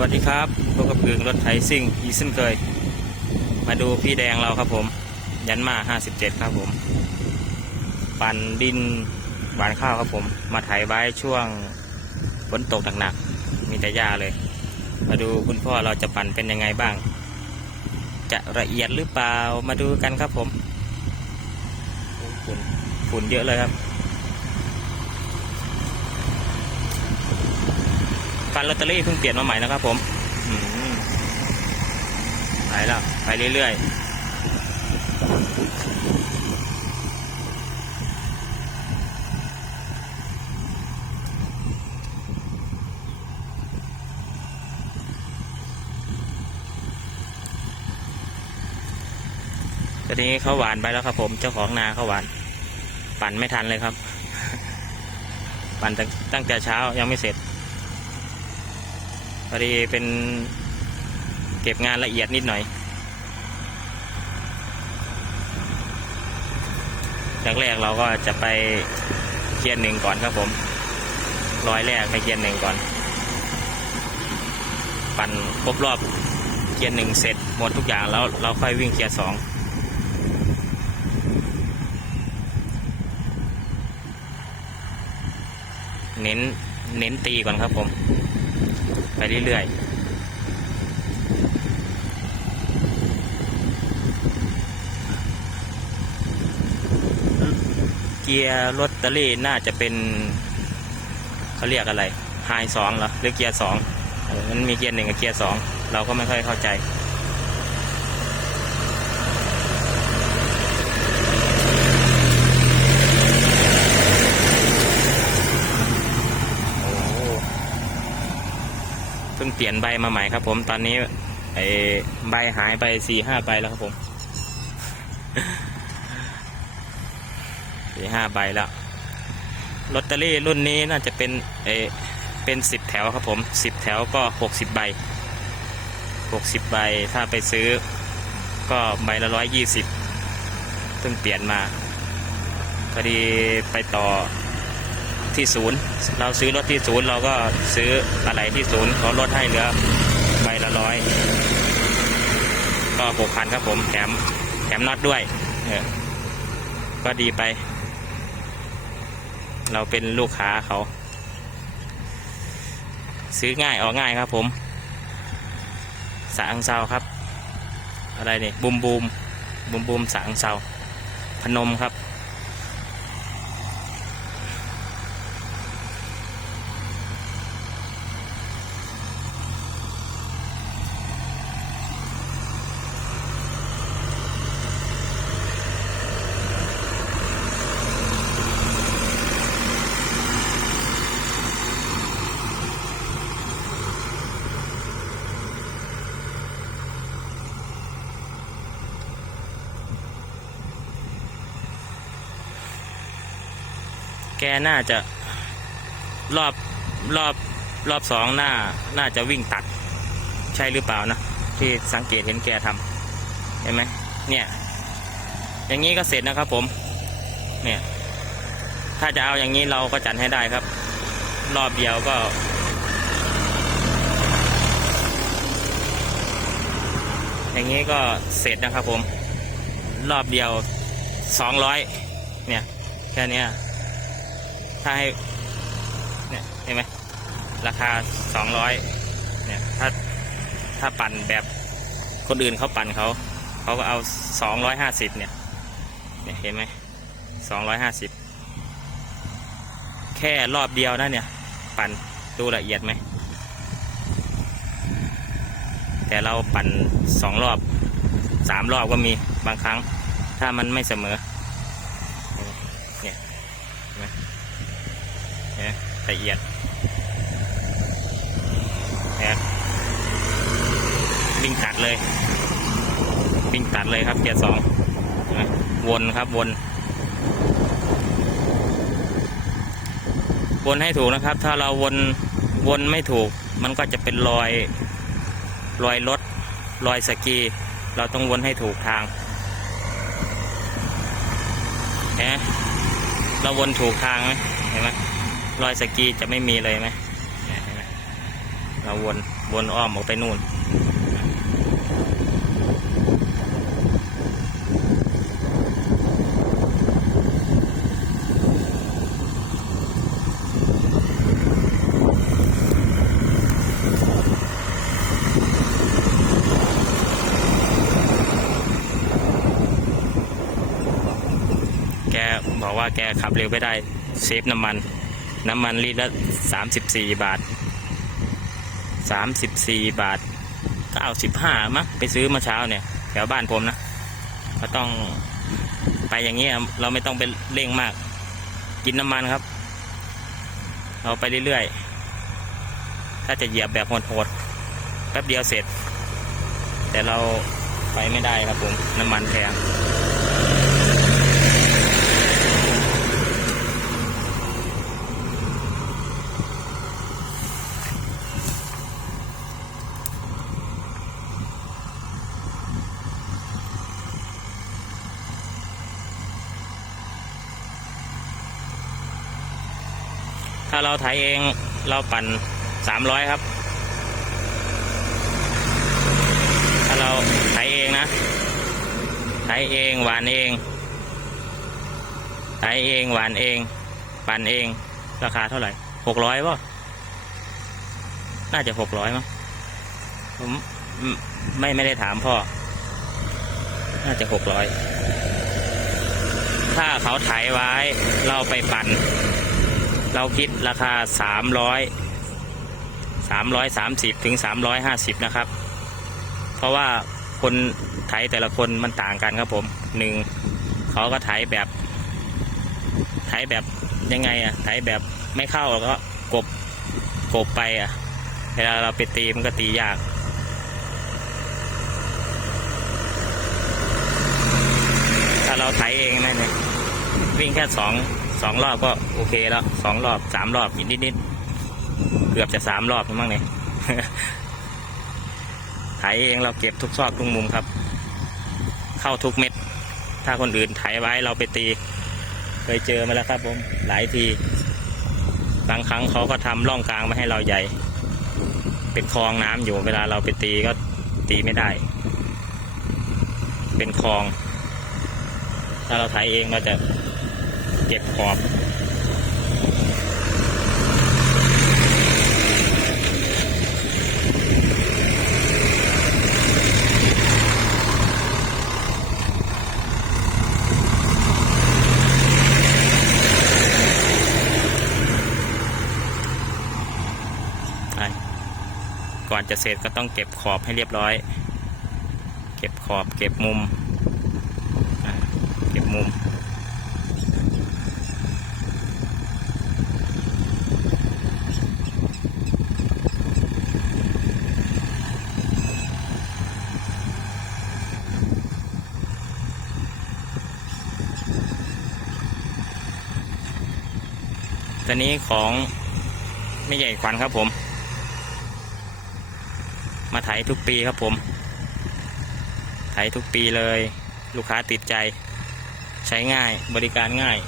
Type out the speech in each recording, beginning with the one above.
วัสดีครับพบกับเพืองรถไถซิ่งอีกเช่นเคย มาดูพี่แดงเราครับผม ยันมา57ครับผม ปั่นดินหวานข้าวครับผม มาไถไว้ช่วงฝนตกหนักๆมีแต่หญ้าเลย มาดูคุณพ่อเราจะปั่นเป็นยังไงบ้าง จะละเอียดหรือเปล่ามาดูกันครับผมฝุ่นฝุ่นเยอะเลยครับ ฟันลอตเตอรี่เพิ่งเปลี่ยนมาใหม่นะครับผมอไปแล้วไปเรื่อยๆตอนนี้เขาหวานไปแล้วครับผมเจ้าของนาเขาหวาน ปั่นไม่ทันเลยครับ ปั่นตั้งแต่เช้ายังไม่เสร็จ พอดีเป็นเก็บงานละเอียดนิดหน่อยแรกๆเราก็จะไปเกียร์หนึ่งก่อนครับผมร้อยแรกไปเกียร์หนึ่งก่อน ปั่นครบรอบเกียร์หนึ่งเสร็จหมดทุกอย่างแล้วเราค่อยวิ่งเกียร์สองเน้นเน้นตีก่อนครับผม ไปเรื่อยๆเกียร์รถตะลี่น่าจะเป็นเขาเรียกอะไรไฮสองเหรอหรือเกียร์สองมันมีเกียร์หนึ่งกับเกียร์สองเราก็ไม่ค่อยเข้าใจ โอ้เพิ่งเปลี่ยนใบมาใหม่ครับ ผมตอนนี้ไอ้ใบหายไปสี่ห้าใบแล้วครับผมสี่ห้าใบแล้วลอตเตอรี่รุ่นนี้น่าจะเป็นเอเป็นสิบแถวครับผมสิบแถวก็หกสิบใบหกสิบใบถ้าไปซื้อ ก็ใบละร้อยยี่สิบเพิ่งเปลี่ยนมาพอดีไปต่อ ที่ศูนย์เราซื้อรถที่ศูนย์เราก็ซื้ออะไรที่ศูนย์เขาลดให้เหลือใบละร้อยก็หกพันครับผมแถมแถมน็อตด้วยเออก็ดีไป เราเป็นลูกค้าเขา ซื้อง่ายออกง่ายครับผมสาอังเซาครับ อะไรเนี่ยบูมบูมบูมบูมสาอังเซาพนมครับ แกน่าจะรอบรอบรอบสองหน้าน่าจะวิ่งตัด ใช่หรือเปล่านะ ที่สังเกตเห็นแกทำเห็นไหมเนี่ย อย่างนี้ก็เสร็จนะครับผม เนี่ย ถ้าจะเอาอย่างนี้เราก็จัดให้ได้ครับ รอบเดียวก็อย่างนี้ก็เสร็จนะครับผม รอบเดียวสองร้อยเนี่ย แค่นี้ ถ้าให้เนี่ยเห็นไหมราคาสองร้อยเนี่ยถ้าถ้าปั่นแบบคนอื่นเขาปั่นเขาเขาก็เอาสองร้อยห้าสิบเนี่ยเนี่ยเห็นไหมสองร้อยห้าสิบแค่รอบเดียวนะเนี่ย ปั่นดูละเอียดไหมแต่เราปั่นสองรอบสามรอบก็มีบางครั้ง ถ้ามันไม่เสมอ เนี่ยเห็นไหม เนี่ย ละเอียดเนี่ยวิ่งตัดเลย วิ่งตัดเลยครับเกียร์สองวนครับวน วนให้ถูกนะครับ ถ้าเราวนวนไม่ถูก มันก็จะเป็นรอยรอยรถรอยสกี เราต้องวนให้ถูกทางนไหมเราวนถูกทางไหมเห็นไหม รอยสกีจะไม่มีเลยไหมเราวนวนอ้อมออกไปนู่น แกบอกว่าแกขับเร็วไม่ได้เซฟน้ำมัน น้ำมันลิตรละสามสิบสี่บาทสามสิบสี่บาทเก้าสิบห้ามั้งไปซื้อมาเช้าเนี่ย แถวบ้านผมนะ ก็ต้องไปอย่างเงี้ยเราไม่ต้องไปเร่งมาก กินน้ำมันครับ เราไปเรื่อยๆ ถ้าจะเหยียบแบบโหดๆ แป๊บเดียวเสร็จ แต่เราไปไม่ได้ครับผม น้ำมันแพง ถ้าเราไถเองเราปั่นสามร้อยครับ ถ้าเราไถเองนะ ไถเองหวานเอง ไถเองหวานเอง ปั่นเอง ราคาเท่าไหร่หกร้อยป่ะน่าจะหกร้อยมั้งผมไม่ไม่ได้ถามพ่อ น่าจะหกร้อย ถ้าเขาไถไว้เราไปปั่น เราคิดราคาสามร้อยสามร้อยสามสิบถึงสามร้อยห้าสิบนะครับ เพราะว่าคนไถแต่ละคนมันต่างกันครับผมหนึ่งเขาก็ไถแบบ ไถแบบยังไงอะไถแบบไม่เข้าแล้วก็กบกบไปอะเวลาเราไปตีมันก็ตียากถ้าเราไถเองนะเนี่ยวิ่งแค่สอง สองรอบก็โอเคแล้วสองรอบสามรอบนิดนิดเกือบจะสามรอบมั้งเนี่ยไถเองเราเก็บทุกซอกทุกมุมครับ เข้าทุกเม็ด ถ้าคนอื่นไถไว้เราไปตี เคยเจอมาแล้วครับผมหลายทีบางครั้งเขาก็ทำร่องกลางมาให้เราใหญ่ เป็นคลองน้ำอยู่เวลาเราไปตีก็ตีไม่ได้ เป็นคลอง ถ้าเราไถเองเราจะ เก็บขอบก่อนจะเสร็จก็ต้องเก็บขอบให้เรียบร้อย เก็บขอบเก็บมุม เก็บมุม ตอนนี้ของไม่ใหญ่ขวัญครับผม มาไถทุกปีครับผม ไถทุกปีเลย ลูกค้าติดใจ ใช้ง่ายบริการง่าย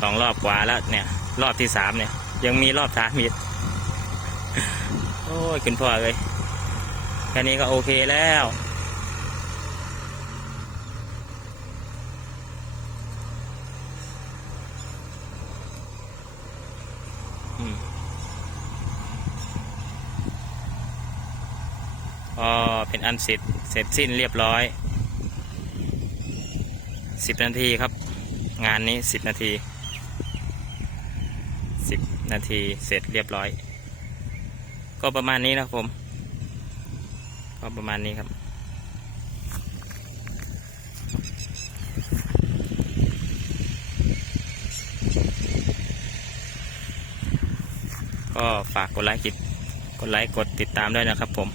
สองรอบกว่าแล้วเนี่ย รอบที่สามเนี่ย ยังมีรอบสามอีกโอ้ยคุณพ่อเลยแค่นี้ก็โอเคแล้วอืมพอเป็นอันเสร็จเสร็จสิ้นเรียบร้อยสิบนาทีครับ งานนี้สิบนาที นาทีเสร็จเรียบร้อย ก็ประมาณนี้นะครับผม ก็ประมาณนี้ครับก็ฝากกดไลค์กดกดไลค์กดติดตามด้วยนะครับผม